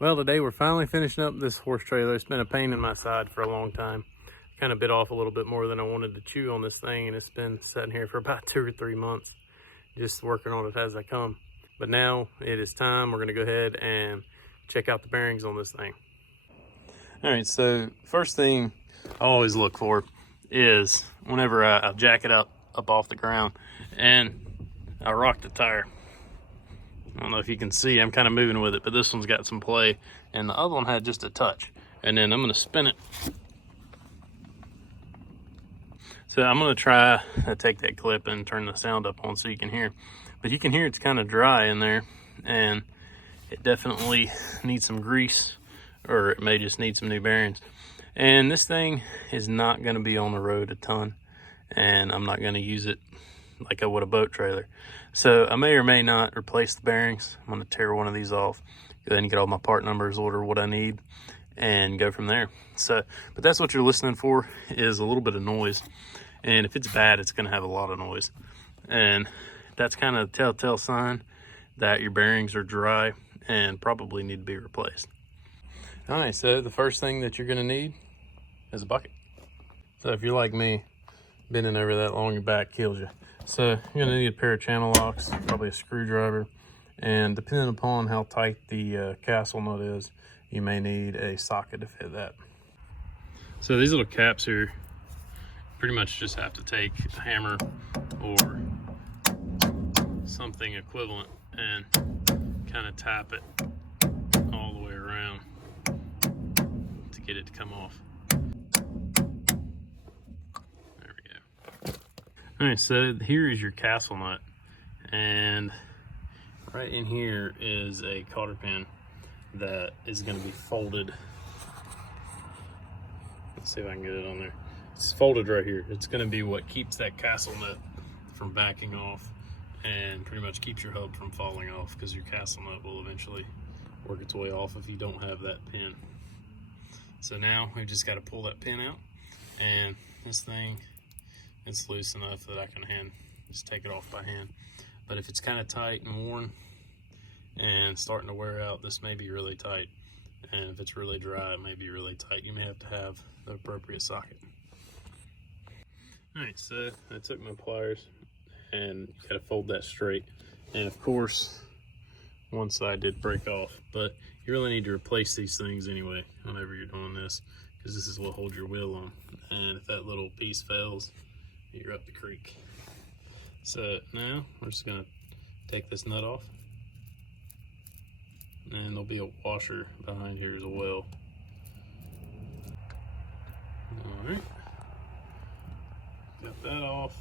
Well, today we're finally finishing up this horse trailer. It's been a pain in my side for a long time. Kind of bit off a little bit more than I wanted to chew on this thing, and it's been sitting here for about 2 or 3 months, just working on it as I come. But now it is time. We're gonna go ahead and check out the bearings on this thing. All right, so first thing I always look for is whenever I jack it up off the ground and I rock the tire. I don't know if you can see, I'm kind of moving with it, but this one's got some play, and the other one had just a touch. And then I'm gonna spin it. So I'm gonna try to take that clip and turn the sound up on so you can hear. But you can hear it's kind of dry in there, and it definitely needs some grease, or it may just need some new bearings. And this thing is not gonna be on the road a ton, and I'm not gonna use it like I would a boat trailer. So I may or may not replace the bearings. I'm gonna tear one of these off, go ahead and get all my part numbers, order what I need, and go from there. So, but that's what you're listening for, is a little bit of noise. And if it's bad, it's gonna have a lot of noise. And that's kind of a telltale sign that your bearings are dry and probably need to be replaced. All right, so the first thing that you're gonna need is a bucket. So if you're like me, bending over that long, your back kills you. So you're gonna need a pair of channel locks, probably a screwdriver, and depending upon how tight the castle nut is, you may need a socket to fit that. So these little caps here, pretty much just have to take a hammer or something equivalent and kind of tap it all the way around to get it to come off. All right, so here is your castle nut, and right in here is a cotter pin that is going to be folded. Let's see if I can get it on there. It's folded right here. It's going to be what keeps that castle nut from backing off and pretty much keeps your hub from falling off, because your castle nut will eventually work its way off if you don't have that pin. So now we've just got to pull that pin out, and this thing, it's loose enough that I can just take it off by hand. But if it's kind of tight and worn and starting to wear out, this may be really tight. And if it's really dry, it may be really tight. You may have to have the appropriate socket. All right, so I took my pliers and you gotta fold that straight. And of course, one side did break off, but you really need to replace these things anyway whenever you're doing this, because this is what holds your wheel on. And if that little piece fails, you're up the creek. So now we're just gonna take this nut off, and there'll be a washer behind here as well. All right, got that off.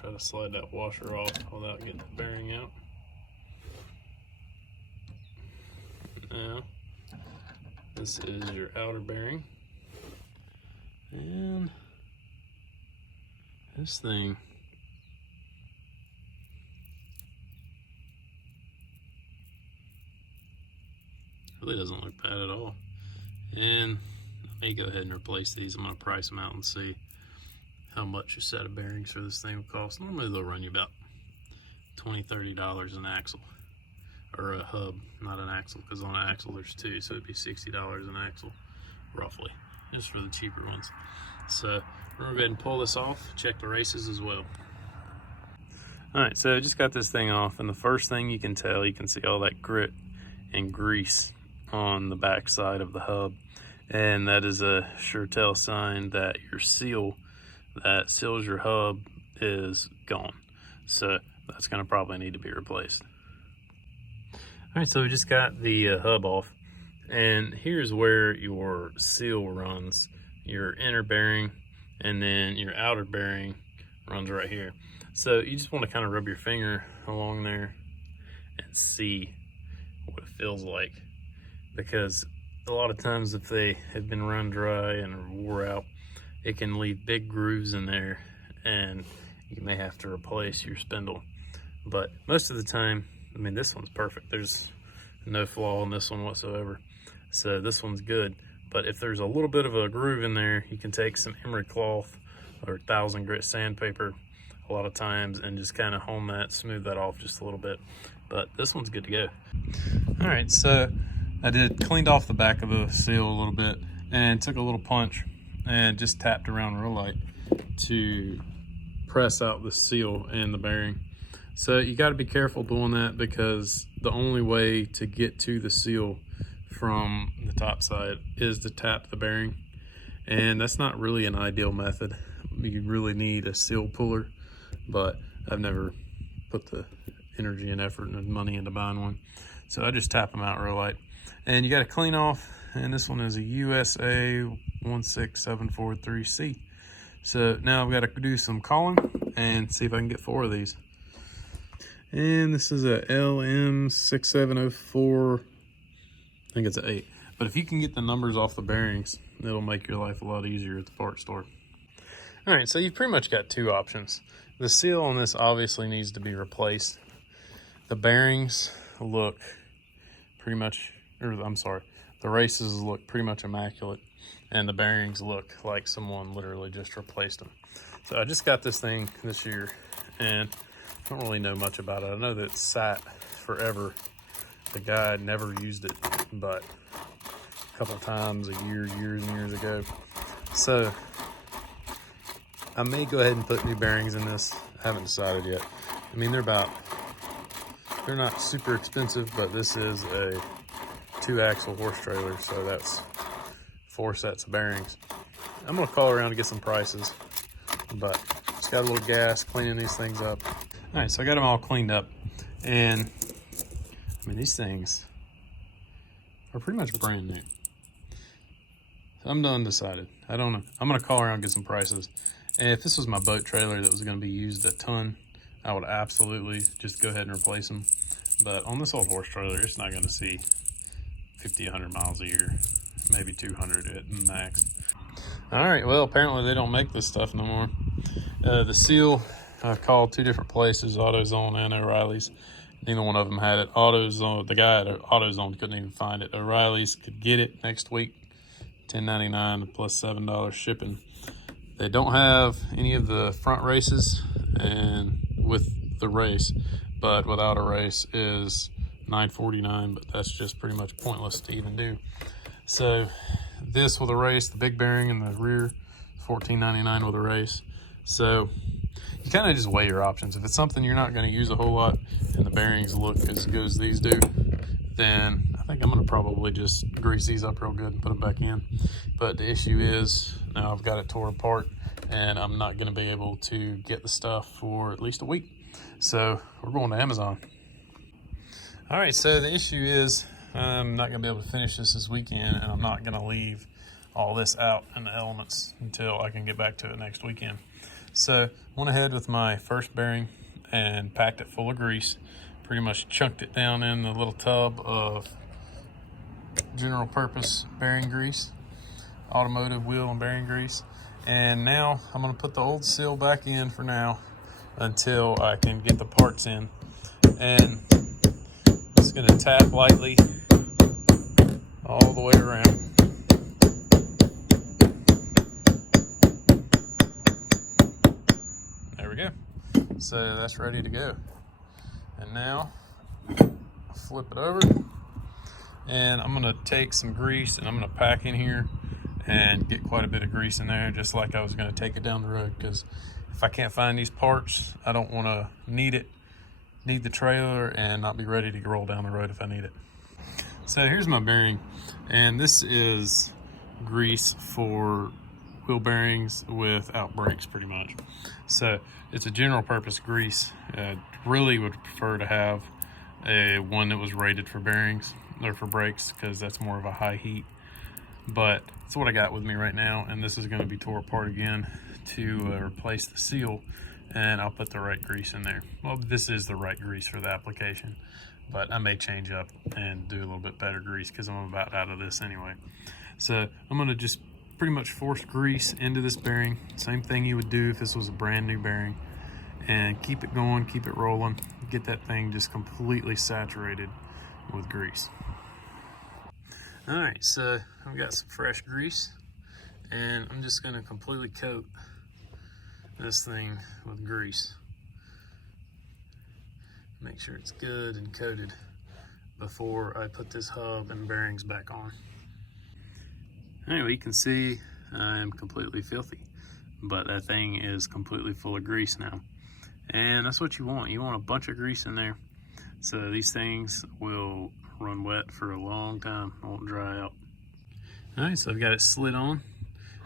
Try to slide that washer off without getting the bearing out. Now this is your outer bearing. And this thing really doesn't look bad at all. And I may go ahead and replace these. I'm going to price them out and see how much a set of bearings for this thing will cost. Normally they'll run you about $20–$30 an axle, or a hub, not an axle, because on an axle there's two, so it'd be $60 an axle roughly, just for the cheaper ones. So we're gonna go ahead and pull this off, check the races as well. All right, so I just got this thing off, and the first thing you can tell, you can see all that grit and grease on the back side of the hub, and that is a sure tell sign that your seal that seals your hub is gone. So that's gonna probably need to be replaced. All right, so we just got the hub off, and here's where your seal runs. Your inner bearing, and then your outer bearing runs right here. So you just want to kind of rub your finger along there and see what it feels like, because a lot of times if they have been run dry and wore out, it can leave big grooves in there and you may have to replace your spindle. But most of the time, I mean, this one's perfect. There's no flaw in this one whatsoever. So this one's good. But if there's a little bit of a groove in there, you can take some emery cloth or 1000 grit sandpaper, a lot of times and just kind of hone that, smooth that off just a little bit. But this one's good to go. All right, so I cleaned off the back of the seal a little bit and took a little punch and just tapped around real light to press out the seal and the bearing. So you got to be careful doing that, because the only way to get to the seal from the top side is to tap the bearing, and that's not really an ideal method. You really need a seal puller, but I've never put the energy and effort and money into buying one, so I just tap them out real light. And you got to clean off, and this one is a USA 16743C. So now I've got to do some calling and see if I can get 4 of these. And this is a LM6704, I think it's an 8. But if you can get the numbers off the bearings, it'll make your life a lot easier at the parts store. All right, so you've pretty much got 2 options. The seal on this obviously needs to be replaced. The bearings look pretty much, the races look pretty much immaculate, and the bearings look like someone literally just replaced them. So I just got this thing this year, and I don't really know much about it. I know that it sat forever. The guy never used it, but a couple times years and years ago. So I may go ahead and put new bearings in this. I haven't decided yet. I mean, they're not super expensive, but this is a 2-axle horse trailer, so that's 4 sets of bearings. I'm gonna call around to get some prices, but just got a little gas cleaning these things up. All right, so I got them all cleaned up, and I mean, these things are pretty much brand new. So I'm done decided. I don't know. I'm gonna call around and get some prices. And if this was my boat trailer that was gonna be used a ton, I would absolutely just go ahead and replace them. But on this old horse trailer, it's not gonna see 50, 100 miles a year, maybe 200 at max. All right, well, apparently they don't make this stuff no more. The seal, I called 2 different places, AutoZone and O'Reilly's. Neither one of them had it. AutoZone, the guy at AutoZone couldn't even find it. O'Reilly's could get it next week, $10.99 plus $7 shipping. They don't have any of the front races, and with the race, but without a race is $9.49, but that's just pretty much pointless to even do. So this with a race, the big bearing in the rear, $14.99 with a race. So you kind of just weigh your options. If it's something you're not going to use a whole lot and the bearings look as good as these do, then I think I'm going to probably just grease these up real good and put them back in. But the issue is now I've got it tore apart, and I'm not going to be able to get the stuff for at least a week. So we're going to Amazon. All right, so the issue is I'm not going to be able to finish this weekend, and I'm not going to leave all this out in the elements until I can get back to it next weekend. So I went ahead with my first bearing and packed it full of grease. Pretty much chunked it down in the little tub of general purpose bearing grease, automotive wheel and bearing grease. And now I'm going to put the old seal back in for now until I can get the parts in. And just going to tap lightly all the way around. There we go. So that's ready to go. And now flip it over, and I'm gonna take some grease and I'm gonna pack in here and get quite a bit of grease in there, just like I was gonna take it down the road, because if I can't find these parts, I don't want to need the trailer and not be ready to roll down the road if I need it. So here's my bearing, and this is grease for wheel bearings without brakes pretty much. So it's a general purpose grease. Really would prefer to have one that was rated for bearings or for brakes, because that's more of a high heat. But that's what I got with me right now, and this is going to be tore apart again to replace the seal, and I'll put the right grease in there. Well, this is the right grease for the application, but I may change up and do a little bit better grease because I'm about out of this anyway. So I'm going to just pretty much force grease into this bearing, same thing you would do if this was a brand new bearing, and keep it going, keep it rolling, get that thing just completely saturated with grease. All right, so I've got some fresh grease, and I'm just going to completely coat this thing with grease. Make sure it's good and coated before I put this hub and bearings back on. Anyway, you can see I am completely filthy, but that thing is completely full of grease now. And that's what you want. You want a bunch of grease in there, so these things will run wet for a long time, won't dry out. All right, so I've got it slid on,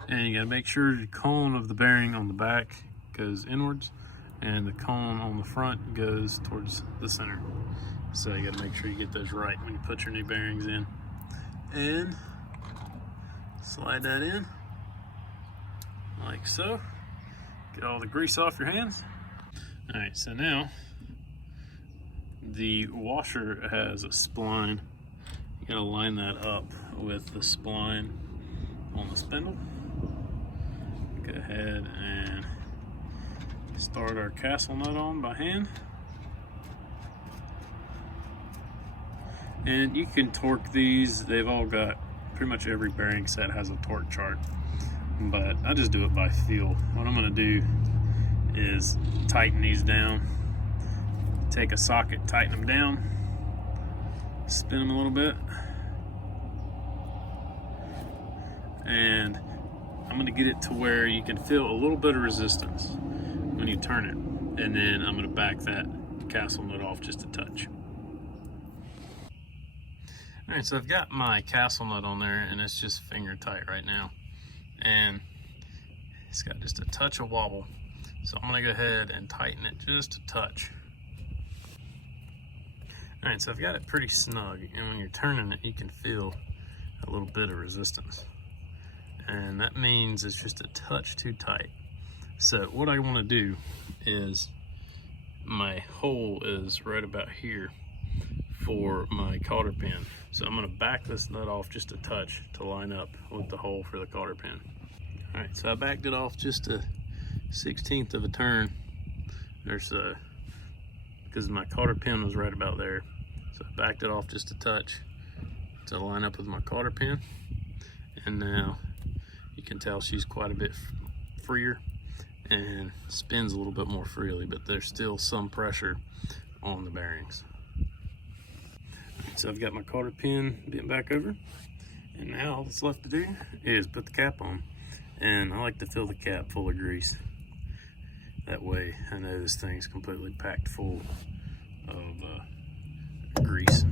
and you gotta make sure the cone of the bearing on the back goes inwards, and the cone on the front goes towards the center. So you gotta make sure you get those right when you put your new bearings in. And slide that in, like so. Get all the grease off your hands. All right, so now the washer has a spline. You gotta line that up with the spline on the spindle. Go ahead and start our castle nut on by hand. And you can torque these. They've all got, pretty much every bearing set has a torque chart, but I just do it by feel. What I'm gonna do is tighten these down. Take a socket, tighten them down, spin them a little bit, and I'm gonna get it to where you can feel a little bit of resistance when you turn it, and then I'm gonna back that castle nut off just a touch. All right, so I've got my castle nut on there, and it's just finger tight right now, and it's got just a touch of wobble, so I'm gonna go ahead and tighten it just a touch. All right, so I've got it pretty snug, and when you're turning it, you can feel a little bit of resistance, and that means it's just a touch too tight. So what I want to do is, my hole is right about here for my cotter pin, so I'm going to back this nut off just a touch to line up with the hole for the cotter pin. All right, so I backed it off just a 1/16 of a turn. Because my cotter pin was right about there, so I backed it off just a touch to line up with my cotter pin, and now you can tell she's quite a bit freer and spins a little bit more freely, but there's still some pressure on the bearings. So I've got my cotter pin bent back over, and now all that's left to do is put the cap on, and I like to fill the cap full of grease. That way I know this thing's completely packed full of grease.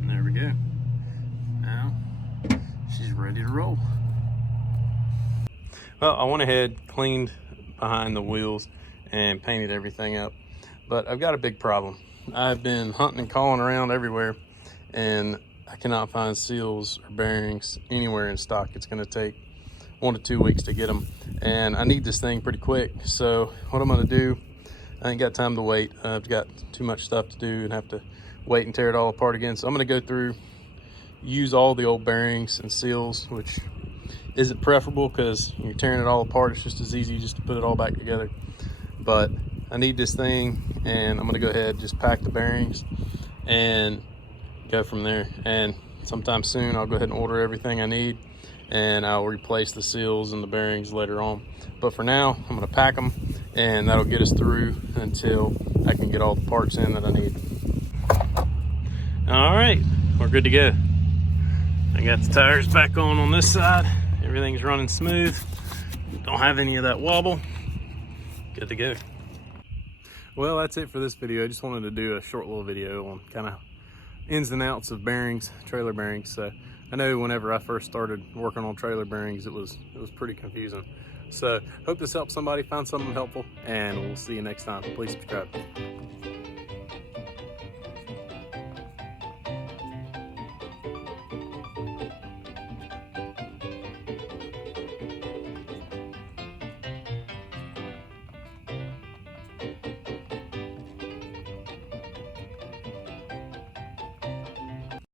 And there we go. Now she's ready to roll. Well, I went ahead, cleaned behind the wheels and painted everything up, but I've got a big problem. I've been hunting and calling around everywhere, and I cannot find seals or bearings anywhere in stock. It's going to take 1 to 2 weeks to get them, and I need this thing pretty quick. So what I'm going to do, I ain't got time to wait. I've got too much stuff to do and have to wait and tear it all apart again. So I'm going to go through, use all the old bearings and seals, which isn't preferable because you're tearing it all apart. It's just as easy just to put it all back together. But I need this thing, and I'm going to go ahead and just pack the bearings and go from there. And sometime soon I'll go ahead and order everything I need, and I'll replace the seals and the bearings later on. But for now, I'm gonna pack them, and that'll get us through until I can get all the parts in that I need. All right, we're good to go. I got the tires back on this side. Everything's running smooth. Don't have any of that wobble. Good to go. Well, that's it for this video. I just wanted to do a short little video on kind of ins and outs of bearings, trailer bearings. So I know whenever I first started working on trailer bearings, it was pretty confusing. So hope this helps somebody, find something helpful, and we'll see you next time. Please subscribe.